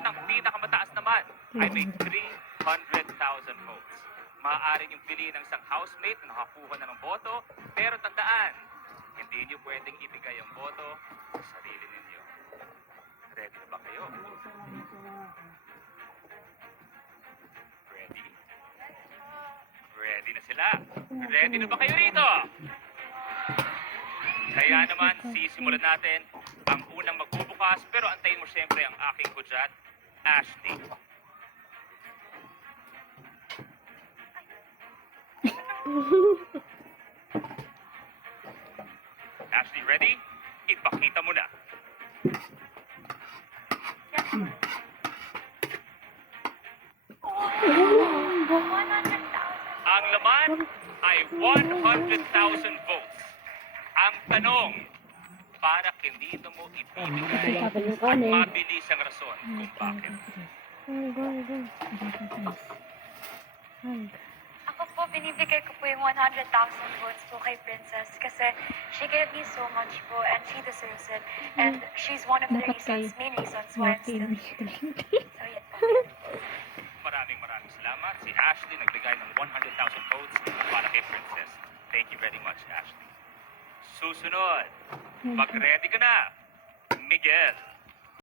At ang pinakamataas naman ay may 300,000 votes. Maaari niyong piliin ng isang housemate na nakakuha na ng boto, pero tandaan, hindi niyo pwedeng ibigay ang boto sa sarili ninyo. Ready na ba kayo? Ready? Ready na sila? Ready na ba kayo rito? Kaya naman, sisimulan natin ang unang magbubukas, pero antayin mo siyempre ang aking kudyat, Ashley. Ashley, ready? Ipakita mo na. Ang laman ay 100,000 votes. Ang tanong, para kinito mo ibibigay at mabilis ang rason kung bakit. Ako po, binibigay ko po yung 100,000 votes po kay Princess kasi she gave me so much po and she deserves it. And she's one of the main reasons why I'm still here. So, yan po. Maraming salamat. Si Ashley nagbigay ng 100,000 votes para kay Princess. Thank you very much, Ashley. Susunod, mag-ready ka na, Miguel.